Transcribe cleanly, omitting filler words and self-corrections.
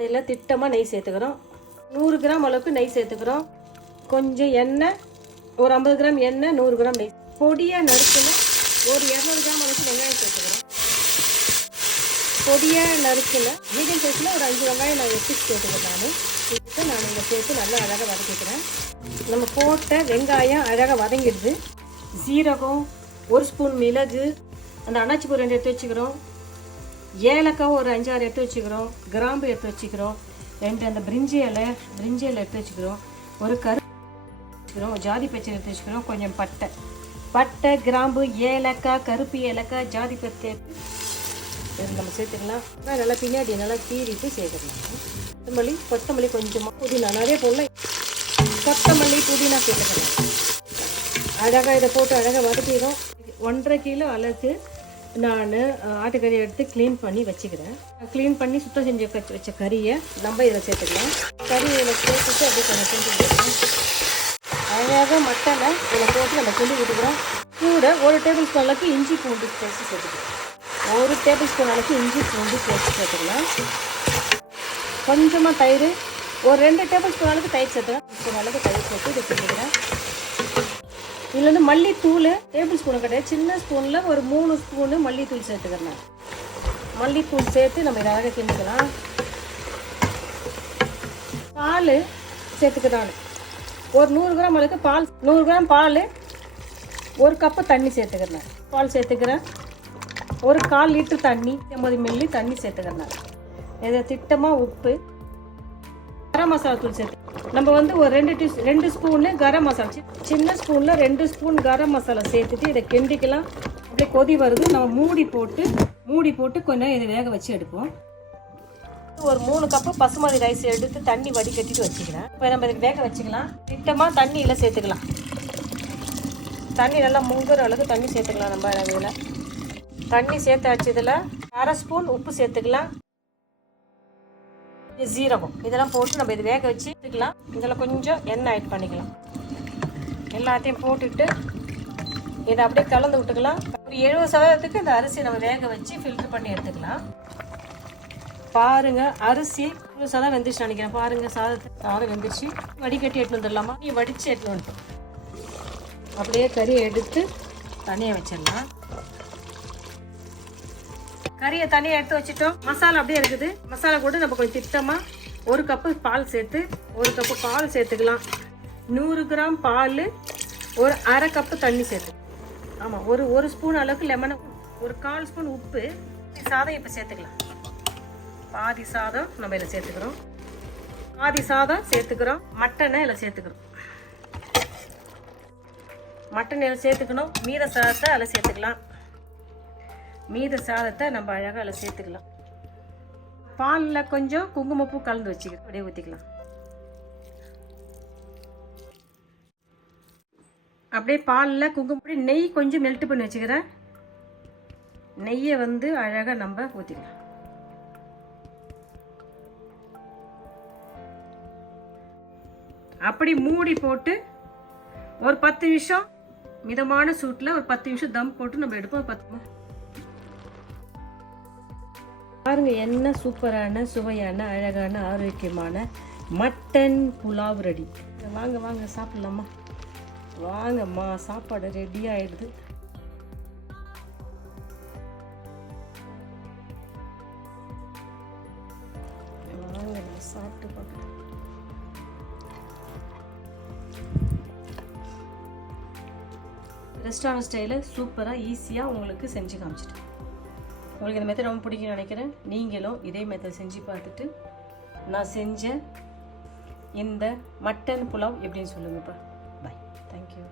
இதில் திட்டமாக நெய் சேர்த்துக்கிறோம். 100 கிராம் அளவுக்கு நெய் சேர்த்துக்கிறோம். கொஞ்சம் எண்ணெய், ஒரு 50 கிராம் எண்ணெய், 100 கிராம் நெய். பொடியாக நறுக்கில் ஒரு 200 கிராம் அளவுக்கு வெங்காயம் சேர்த்துக்கிறோம். பொடியாக நறுக்கில் மீடியம் சைஸில் ஒரு 5 வெங்காயம் நான் வெட்டி சேர்த்துக்கிறேன். நான் இதை சேர்த்து நல்லா அழகாக வதக்கிக்கிறேன். நம்ம போட்ட வெங்காயம் அழகாக வதங்கிடுது. சீரகம், 1 ஸ்பூன் மிளகு, அந்த அன்னாச்சி பூ 2 எடுத்து வச்சுக்கிறோம். ஏலக்காய் ஒரு 5-6 எடுத்து வச்சுக்கிறோம். கிராம்பு எடுத்து வச்சுக்கிறோம். 2 அந்த பிரிஞ்சி இலை எடுத்து வச்சுக்கிறோம். ஒரு வச்சுக்கிறோம். ஜாதி பச்சை எடுத்து வச்சுக்கிறோம். கொஞ்சம் பட்டை, கிராம்பு, ஏலக்காய், கருப்பு ஏலக்காய், ஜாதி பச்சை நம்ம சேர்த்துக்கலாம். நல்லா பின்னாடி நல்லா கீறிட்டு சேர்த்துக்கலாம். கொத்தமல்லி கொஞ்சமாக, புதினா நிறைய போடலாம். கொத்தமல்லி, புதினா சேர்த்துக்கலாம். அழகாக இதை போட்டு அழகாக வதக்கிடும். 1.5 கிலோ அளவுக்கு நான் ஆட்டுக்கறியை எடுத்து க்ளீன் பண்ணி வச்சுக்கிறேன். க்ளீன் பண்ணி சுத்தம் செஞ்சு வச்ச கறியை நம்ம இதில் சேர்த்துக்கலாம். கறி இதில் சேர்த்துட்டு அப்படியே கொஞ்சம் செஞ்சு விட்டுக்கலாம். அழகாக மட்டனை இதில் போட்டு நம்ம கிண்டி விட்டுக்கிறோம். கூட 1 டேபிள் ஸ்பூன் அளவுக்கு இஞ்சி பூண்டு பேஸ்ட் சேர்த்துக்கலாம். 1 டேபிள் ஸ்பூன் அளவுக்கு இஞ்சி பூண்டு பேஸ்ட் சேர்த்துக்கலாம். கொஞ்சமாக தயிர், ஒரு 2 டேபிள் ஸ்பூன் அளவுக்கு தயிர் சேர்த்துக்கலாம். ஸ்பூன் அளவுக்கு தயிர் சேர்த்து இதை செஞ்சுக்கிறேன். இதில் வந்து மல்லித்தூள் டேபிள் ஸ்பூனு கிடையாது, சின்ன ஸ்பூனில் ஒரு 3 ஸ்பூனு மல்லித்தூள் சேர்த்துக்கிறேன். மல்லித்தூள் சேர்த்து நம்ம இதை அழகாக கிண்டிக்கலாம். பால் சேர்த்துக்கிறான். ஒரு 100 கிராம் அளவுக்கு பால், 100 கிராம் பால், 1 கப்பு தண்ணி சேர்த்துக்கிறேன். பால் சேர்த்துக்கிறேன். ஒரு 1/4 லிட்டர் தண்ணி, 80 மில்லி தண்ணி சேர்த்துக்கிறேன். இதை திட்டமாக உப்பு, கரம் மசாலா தூள் சேர்த்து நம்ம வந்து ஒரு 2 ஸ்பூனு கரம் மசாலா, சின்ன ஸ்பூனில் 2 ஸ்பூன் கரம் மசாலா சேர்த்துட்டு இதை கிண்டிக்கலாம். அப்படியே கொதி வருது. நம்ம மூடி போட்டு கொஞ்சம் இதை வேக வச்சு எடுப்போம். ஒரு 3 கப்பு பசுமதி ரைஸ் எடுத்து தண்ணி வடிகட்டிட்டு வச்சுக்கிறேன். இப்போ நம்ம இதை வேக வச்சுக்கலாம். திட்டமாக தண்ணியில் சேர்த்துக்கலாம். தண்ணி நல்லா முங்குற அளவுக்கு தண்ணி சேர்த்துக்கலாம். நம்ம இதில் தண்ணி சேர்த்தாச்சு. இதில் 1/2 ஸ்பூன் உப்பு சேர்த்துக்கலாம். ஜீரகம் இதெல்லாம் போட்டு நம்ம இது வேக வச்சு எடுத்துக்கலாம். இதில் கொஞ்சம் எண்ணெய் ஆட் பண்ணிக்கலாம். எல்லாத்தையும் போட்டுட்டு இதை அப்படியே கலந்து விட்டுக்கலாம். ஒரு 70% இந்த அரிசி நம்ம வேக வச்சு ஃபில்டர் பண்ணி எடுத்துக்கலாம். பாருங்க, அரிசி 70% வெந்துச்சு நினைக்கிறேன். பாருங்க, சாதம் வெந்துச்சு. வடிகட்டி எடுத்து வந்துடலாமா? நீ வடிச்சு எடுத்து வந்துட்டோம். அப்படியே கறியை எடுத்து தனியாக வச்சிடலாம். கறியை தனியாக எடுத்து வச்சுட்டோம். மசாலா அப்படியே இருக்குது. மசாலா கூட நம்ம கொஞ்சம் திட்டமாக 1 கப்பு பால் சேர்த்துக்கலாம். 100 கிராம் பால், ஒரு 1/2 கப்பு தண்ணி சேர்த்து, ஆமாம், ஒரு ஸ்பூன் அளவுக்கு லெமன், ஒரு 1/4 ஸ்பூன் உப்பு. சாதம் இப்போ சேர்த்துக்கலாம். பாதி சாதம் நம்ம இதில் சேர்த்துக்கிறோம். மட்டனை இதில் சேர்த்துக்கணும். மீத சாதத்தை அதில் சேர்த்துக்கலாம். நம்ம அழகாக அதில் சேர்த்துக்கலாம். பாலில் கொஞ்சம் குங்குமப்பூ கலந்து வச்சுக்கலாம். அப்படியே ஊற்றிக்கலாம். அப்படியே பாலில் குங்குமப்பூ, நெய் கொஞ்சம் மெல்ட் பண்ணி வச்சுக்கிறேன். நெய்யை வந்து அழகாக நம்ம ஊற்றிக்கலாம். அப்படி மூடி போட்டு ஒரு 10 நிமிஷம் மிதமான சூட்டில் ஒரு 10 நிமிஷம் தம் போட்டு நம்ம எடுப்போம். பாருங்க, என்ன சூப்பரான, சுவையான, அழகான, ஆரோக்கியமான மட்டன் புலாவ் ரெடி. வாங்க சாப்பிடலாமா? வாங்கம்மா, சாப்பாடு ரெடி ஆயிடுது. வாங்க, நான் சாப்பிட்டு பார்க்குறேன். ரெஸ்டாரண்ட் ஸ்டைலில் சூப்பராக ஈஸியாக உங்களுக்கு செஞ்சு காமிச்சிட்டேன். உங்களுக்கு இந்த மெத்தட் ரொம்ப பிடிக்கும்னு நினைக்கிறேன். நீங்களும் இதே மெத்தட் செஞ்சு பார்த்துட்டு நான் செஞ்ச இந்த மட்டன் புலாவ் எப்படின்னு சொல்லுங்கப்பா. பாய். தேங்க்யூ.